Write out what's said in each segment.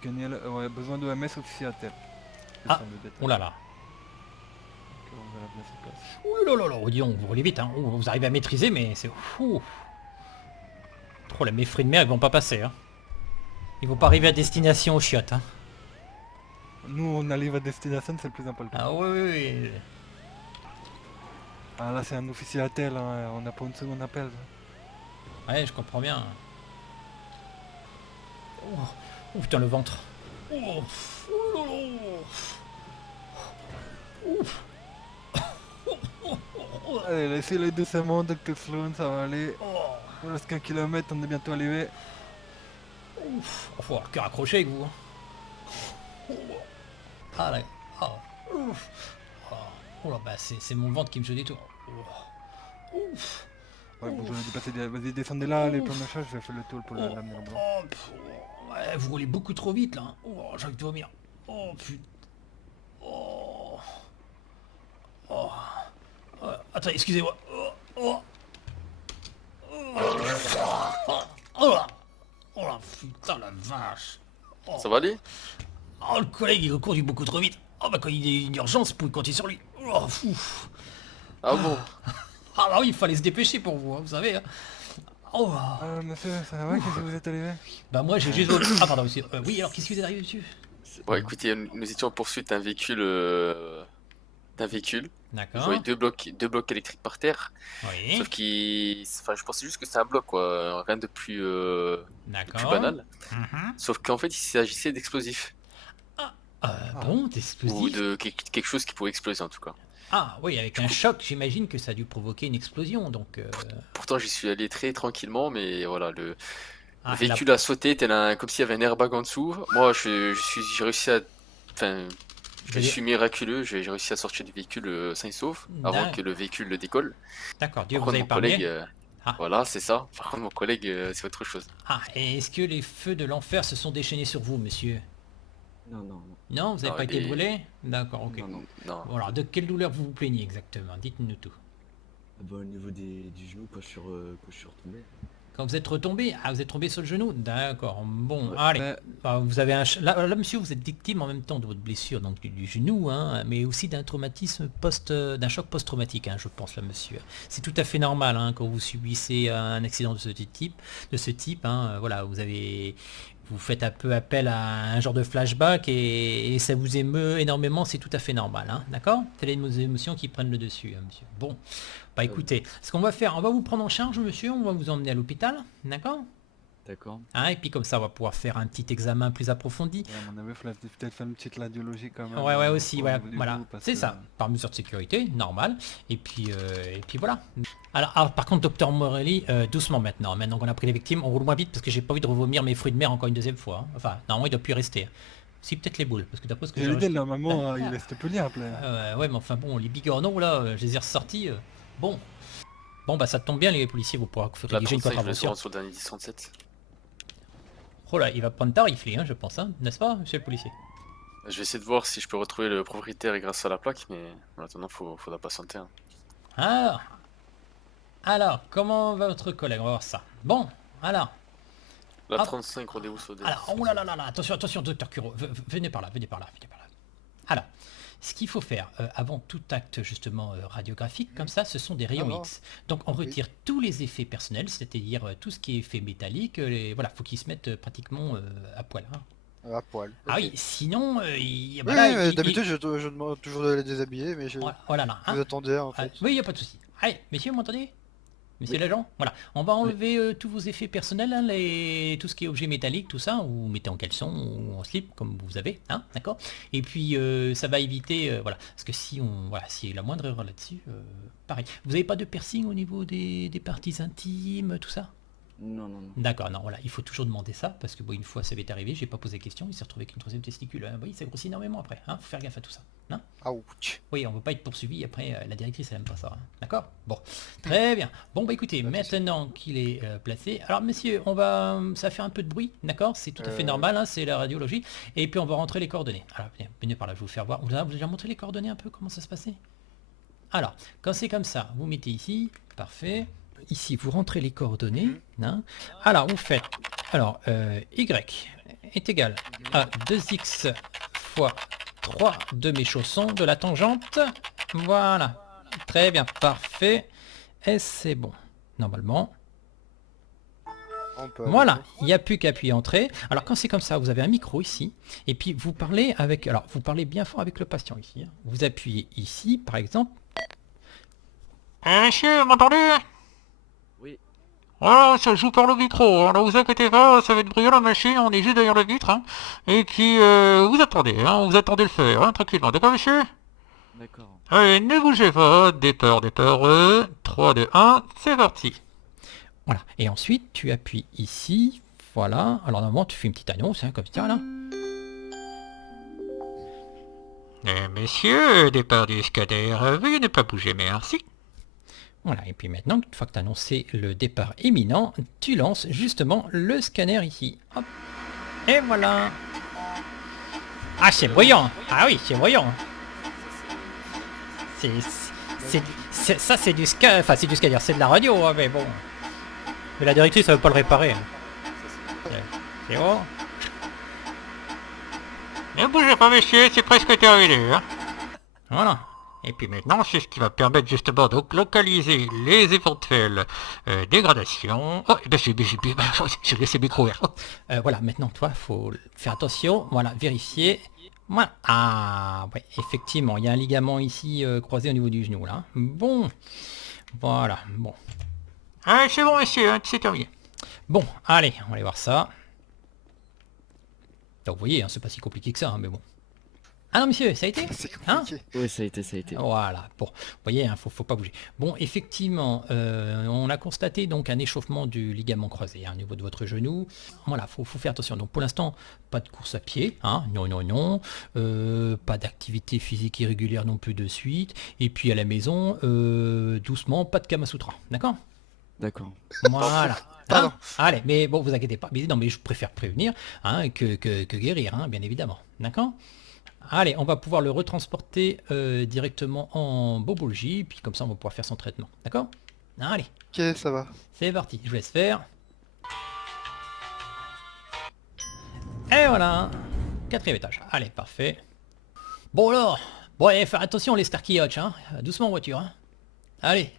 Bucaniel aurait besoin d'OMS officiatel. Ah, oh là là. On va la placer sur place. Ouh là là là, dis donc, vous roulez vite, hein. Ouh, vous arrivez à maîtriser, mais c'est fou. Trop, les fruits de mer, ils vont pas passer, hein. Ils vont pas arriver à destination aux chiottes, hein. Nous, on arrive à destination, c'est le plus important. Ah oui, oui, oui. Ah là, c'est un officiatel, hein. On n'a pas une seconde appel. Ouais, je comprends bien. Oh, oh, putain, le ventre. Oh, oh là là. Ouf. Allez, laissez-les doucement, Dr. Sloan, ça va aller. Oh, Il reste qu'un kilomètre, on est bientôt arrivé. ouf. Oh, faut avoir le cœur accroché avec vous, hein. Ah là. Oh, ouf. Oh, oh là, bah c'est mon ventre qui me joue des tours. Oh. Ouf. Ouais, bon, j'en ai Ouf. dépassé. Vas-y, descendez là, les plans Ouf. d'achat, je vais faire le tour pour Oh, l'amener là-bas. oh, ouais, vous roulez beaucoup trop vite là. Oh, j'ai envie de vomir. Oh putain. Oh. Oh. Attends, excusez-moi. Oh. Oh. Oh là. Oh la putain la vache. Oh. Ça va aller? Oh, le collègue il conduit beaucoup trop vite. Oh bah quand il y a une urgence, vous pouvez compter sur lui. Oh fou. Ah bon? Ah bah oui, il fallait se dépêcher pour vous, hein, vous savez. Hein. Oh. Monsieur, ça va? Qu'est-ce que vous êtes arrivé? Bah moi j'ai juste... Ah pardon monsieur. Oui alors qu'est-ce qui vous est arrivé dessus? Bon, écoutez, nous étions en poursuite d'un véhicule. D'un véhicule. Je D'accord. voyais deux blocs électriques par terre. Oui. Sauf qu'il. Enfin, je pensais juste que c'était un bloc, quoi. Rien de plus D'accord. banal. Mhm. Sauf qu'en fait, il s'agissait d'explosifs. Bon, Ou d'explosifs. de quelque chose qui pouvait exploser, en tout cas. Ah oui, avec un choc, j'imagine que ça a dû provoquer une explosion, donc... Pourtant, j'y suis allé très tranquillement, mais voilà, le Ah, véhicule a sauté comme s'il y avait un airbag en dessous. Moi, j'ai réussi à. Enfin, je suis miraculeux, j'ai réussi à sortir du véhicule sain et sauf avant que le véhicule décolle. D'accord, Dieu Par vous contre, a mon collègue, épargné. Ah. voilà, c'est ça. Par contre, mon collègue, c'est autre chose. Ah, et est-ce que les feux de l'enfer se sont déchaînés sur vous, monsieur? Non, non, non. Non, vous n'avez Non, pas été brûlé? D'accord, ok. Non, non. Non. Bon, alors, de quelle douleur vous vous plaignez exactement? Dites-nous tout. Ah bah, au niveau du genou, quand je suis retombé. Quand vous êtes retombé, ah, vous êtes tombé sur le genou? D'accord, bon, Ouais. allez. Mais Ah, vous avez un... Là, monsieur, vous êtes victime en même temps de votre blessure, donc du genou, hein, mais aussi d'un traumatisme d'un choc post-traumatique, hein, je pense, là, monsieur. C'est tout à fait normal, hein, quand vous subissez un accident de ce type, hein, voilà, vous faites un peu appel à un genre de flashback et ça vous émeut énormément, c'est tout à fait normal, hein, d'accord? C'est les émotions qui prennent le dessus, hein, monsieur. Bon, bah écoutez, ce qu'on va faire, on va vous prendre en charge, monsieur, on va vous emmener à l'hôpital, d'accord? D'accord. Hein, et puis comme ça, on va pouvoir faire un petit examen plus approfondi. ouais, à mon avis, il faudrait peut-être faire une petite radiologie quand même. Ouais, ouais, aussi, au ouais, niveau du voilà, genou, parce c'est que- ça, par mesure de sécurité, normal. Et puis voilà. Alors, par contre, docteur Morelli, doucement maintenant. Maintenant qu'on a pris les victimes, on roule moins vite parce que j'ai pas envie de revomir mes fruits de mer encore une deuxième fois. Hein. Enfin, normalement, il doit plus rester. Si, peut-être les boules, parce que d'après ce que J'ai j'ai... l'idée, normalement, il reste plus liable. Ouais, mais enfin bon, les bigorneaux, là, je les ai ressortis. Bon. Bon, bah ça tombe bien, les policiers, vous pourrez La rédiger une 35, je voulais se contravention. rendre sur le dernier 1037. Oh là, il va prendre ta rifle, hein, je pense, hein, n'est-ce pas, monsieur le policier? Je vais essayer de voir si je peux retrouver le propriétaire grâce à la plaque, mais en attendant, faudra patienter. Hein. Alors, comment va votre collègue? On va voir ça. Bon, alors... La Hop. 35, rendez-vous sur le Alors, oh là là là là, attention, attention, docteur Curo, venez par là, venez par là, venez par là. Alors, ce qu'il faut faire avant tout acte justement radiographique, comme ça, ce sont des rayons Alors X. Donc, on retire tous les effets personnels, c'est-à-dire tout ce qui est effet métallique. Voilà, faut qu'ils se mettent pratiquement à poil. Hein. À poil. Ah Ok. oui, sinon, Oui, voilà, d'habitude je demande toujours de les déshabiller, mais je voilà, voilà, là, hein. vous attendais en Ah, fait. oui, il n'y a pas de souci. Allez, messieurs, vous m'entendez? Monsieur Oui. l'agent? Voilà. On va enlever tous vos effets personnels, hein, tout ce qui est objet métallique, tout ça, ou mettez en caleçon ou en slip, comme vous avez, hein, d'accord? Et puis ça va éviter, voilà, parce que si s'il y a la moindre erreur là-dessus, pareil. Vous n'avez pas de piercing au niveau des parties intimes, tout ça? Non, non, non. D'accord, non, voilà, il faut toujours demander ça, parce que bon, une fois ça m'est arrivé, j'ai pas posé de question, il s'est retrouvé avec une troisième testicule. Hein. Oui, ça grossit énormément après, hein, faut faire gaffe à tout ça. Hein. Ouch. Oui, on veut pas être poursuivi, après la directrice elle aime pas ça, hein. D'accord? Bon, très bien. Bon bah écoutez, maintenant qu'il est placé, alors messieurs, ça va faire un peu de bruit, d'accord? C'est tout à fait normal, hein, c'est la radiologie, et puis on va rentrer les coordonnées. Alors venez par là, je vais vous faire voir. Vous avez déjà montré les coordonnées un peu, comment ça se passait? Alors, quand c'est comme ça, vous mettez ici, parfait. Ici, vous rentrez les coordonnées. Hein. Alors, vous faites Y. est égal à 2x fois 3 de mes chaussons de la tangente. Voilà. Très bien, parfait. Et c'est bon. Normalement. Voilà, il n'y a plus qu'à appuyer entrée. Alors quand c'est comme ça, vous avez un micro ici, et puis vous parlez avec... Alors vous parlez bien fort avec le patient ici. Hein. Vous appuyez ici, par exemple. Monsieur, vous m'entendez? Oui. Voilà, ça joue par le micro. Alors vous inquiétez pas, ça va être brillant la machine, on est juste derrière la vitre. Hein. Et puis vous attendez, hein, vous attendez le faire, hein, tranquillement. D'accord monsieur? D'accord. Allez, ne bougez pas, départ, 3, 2, 1, c'est parti. Voilà, et ensuite tu appuies ici, voilà, alors normalement tu fais une petite annonce, hein, comme ça là. Messieurs, départ du scanner, veuillez ne pas bouger, merci. Voilà, et puis maintenant, une fois que tu as annoncé le départ imminent, tu lances justement le scanner ici. Hop. Et voilà. Ah, c'est brillant. Ah oui, c'est brillant. Ça c'est du scanner, enfin c'est du scanner, c'est de la radio, hein, mais bon. Mais la directrice, elle veut pas le réparer. Hein. C'est bon. Ne bougez pas, messieurs, c'est presque terminé. Hein. Voilà. Et puis maintenant, c'est ce qui va permettre justement de localiser les éventuelles dégradations. Oh, j'ai laissé le micro ouvert. Voilà, maintenant, toi, faut faire attention. Voilà, vérifier. Voilà. Ah, ouais, effectivement, il y a un ligament ici croisé au niveau du genou, là. Bon. Voilà, bon. Ah, c'est bon, monsieur, c'est terminé. Bon, allez, on va aller voir ça. Donc, vous voyez, hein, c'est pas si compliqué que ça, hein, mais bon. Ah non, monsieur, ça a été? C'est Hein? compliqué. Oui, ça a été, ça a été. Voilà, bon, vous voyez, hein, faut pas bouger. Bon, effectivement, on a constaté donc un échauffement du ligament croisé hein, au niveau de votre genou. Voilà, faut faire attention. Donc pour l'instant, pas de course à pied, hein, non. Pas d'activité physique irrégulière non plus de suite. Et puis à la maison, doucement, pas de Kamasutra, d'accord? D'accord. Voilà. Pardon. Hein, allez, mais bon, vous inquiétez pas. Mais non, mais je préfère prévenir hein, que guérir, hein, bien évidemment. D'accord? Allez, on va pouvoir le retransporter directement en bobologie, puis comme ça on va pouvoir faire son traitement. D'accord? Allez, Ok, ça va. c'est parti, je vous laisse faire. Et voilà, 4e étage. Allez, parfait. Bon alors, bon allez, faire attention les Starsky Hutch, hein. Doucement en voiture, hein. Allez.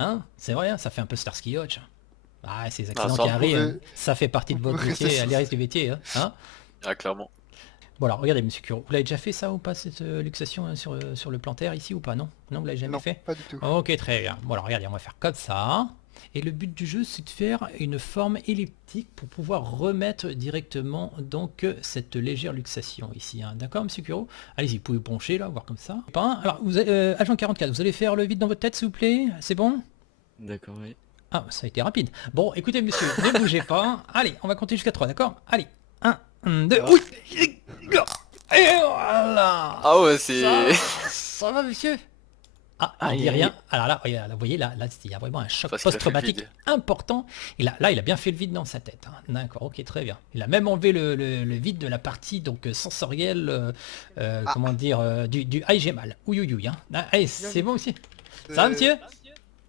Hein? C'est vrai, hein, ça fait un peu Starsky Hutch. Ah, ces accidents qui arrivent, hein, ça fait partie de votre métier, les risques du métier, hein. Ah, clairement. Bon alors, regardez monsieur Curo, vous l'avez déjà fait ça ou pas, cette luxation hein, sur le plantaire ici ou pas, non? Non, vous l'avez jamais Non, fait? pas du tout. Ok, très bien. Bon alors, regardez, on va faire comme ça. Et le but du jeu, c'est de faire une forme elliptique pour pouvoir remettre directement donc cette légère luxation ici. Hein. D'accord, monsieur Curo? Allez-y, vous pouvez pencher là, voir comme ça. Alors, vous, agent 44, vous allez faire le vide dans votre tête, s'il vous plaît? C'est bon? D'accord, oui. Ah, ça a été rapide. Bon, écoutez, monsieur, ne bougez pas. Allez, on va compter jusqu'à 3, d'accord? Allez, 1, 2, oui. Et voilà. Ah ouais, c'est... Ça va, monsieur? Ah, on Aïe, dit aïe. rien. Alors là, vous voyez, là, il y a vraiment un choc Parce qu'il a fait le post-traumatique vide. important. Et là, il a bien fait le vide dans sa tête. Hein. D'accord, ok, très bien. Il a même enlevé le vide de la partie donc sensorielle, comment dire, du « aïe, j'ai mal ». Ouïe, ouïe, ouïe. Hein. Ah, allez, c'est bon aussi. Ça va, monsieur?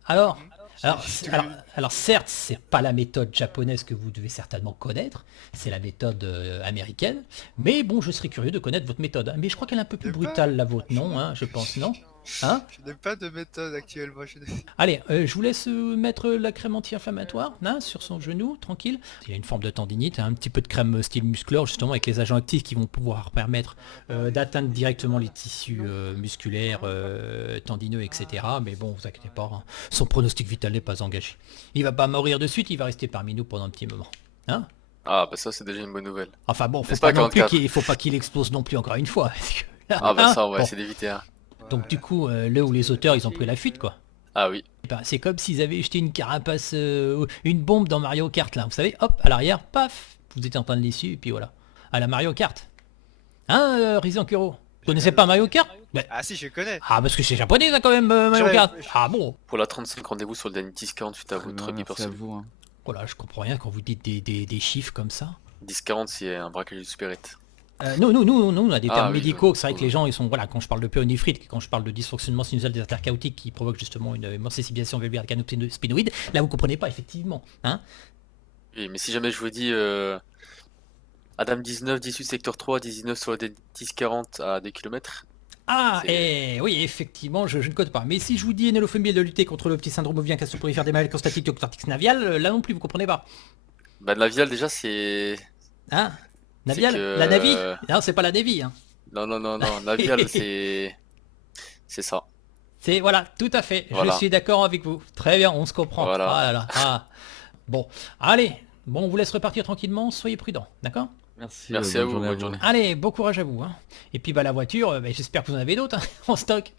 Alors, alors, certes, c'est pas la méthode japonaise que vous devez certainement connaître, c'est la méthode américaine, mais bon, je serais curieux de connaître votre méthode. Mais je crois qu'elle est un peu plus brutale, la vôtre, non hein, je pense, non? Hein? Je n'ai pas de méthode actuellement. Allez, je vous laisse mettre la crème anti-inflammatoire hein, sur son genou, tranquille. Il y a une forme de tendinite, hein, un petit peu de crème style musculaire, justement, avec les agents actifs qui vont pouvoir permettre d'atteindre directement les tissus musculaires, tendineux, etc. Mais bon, vous inquiétez pas, hein, son pronostic vital n'est pas engagé. Il va pas mourir de suite, il va rester parmi nous pendant un petit moment. Hein? Ah bah ça c'est déjà une bonne nouvelle. Enfin bon, faut N'est-ce pas pas, non plus 44? faut pas qu'il explose non plus encore une fois. Parce que là, Ah bah hein, ça on va bon. essayer d'éviter. Hein. Donc du coup, le ou les auteurs, ils ont pris la fuite, quoi. Ah oui. Ben, c'est comme s'ils avaient jeté une carapace, une bombe dans Mario Kart, là. Vous savez, hop, à l'arrière, paf, vous étiez en train de l'essuyer, et puis voilà. À la Mario Kart. Hein, Rizan Kuro? Vous connaissez pas Mario Kart? Ben, Ah si, je connais. ah, parce que c'est japonais, ça, quand même, Mario Ouais, Kart. ouais. Ah bon? Pour la 35, rendez-vous sur le dernier 10-40 suite à votre Merci à personne. vous. Hein. Voilà, je comprends rien quand vous dites des chiffres comme ça. 10-40 c'est un braquage du supérette. Nous, on a des Ah termes oui, médicaux, oui. c'est vrai que les gens, ils sont, voilà, quand je parle de périonéphrite, quand je parle de dysfonctionnement sinusal des artères chaotiques qui provoque justement une hémosensibilisation valvulaire canopénoïde, là vous comprenez pas, effectivement. Hein? Oui, mais si jamais je vous dis Adam 19, 18 secteur 3, 19 sur le 10-40 à 2 km. Ah, C'est- et oui, effectivement, je ne code pas. Mais si je vous dis Enelophonie de lutter contre le petit syndrome ovien faire des maladies constatiques du cortex navial, là non plus, vous comprenez pas. Bah, de la viale, déjà, c'est. Hein Navial que- La Navy Non, c'est pas la Navy. Hein. Non, non, non, non. La viale, c'est. C'est ça. C'est, voilà, tout à fait. Voilà. Je suis d'accord avec vous. Très bien, on se comprend. Voilà. Ah là là. Ah. Bon, allez. Bon, on vous laisse repartir tranquillement. Soyez prudents, d'accord? Merci, Merci à vous, bonne vous. journée. Allez, bon courage à vous. Hein. Et puis bah la voiture, bah, j'espère que vous en avez d'autres hein, en stock.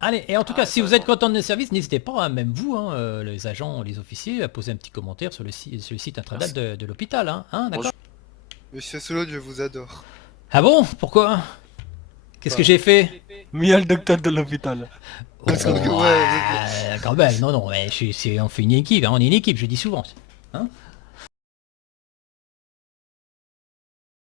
Allez, et en tout cas, si vous êtes content de nos services, n'hésitez pas, hein, même vous, hein, les agents, les officiers, à poser un petit commentaire sur le site internet de l'hôpital. Hein, d'accord? Monsieur Solode, je vous adore. Ah bon? Pourquoi? Qu'est-ce que j'ai fait? Mia le docteur de l'hôpital. Parce que, ouais, quand même, non, non, on fait une équipe, hein, on est une équipe, je dis souvent. Hein.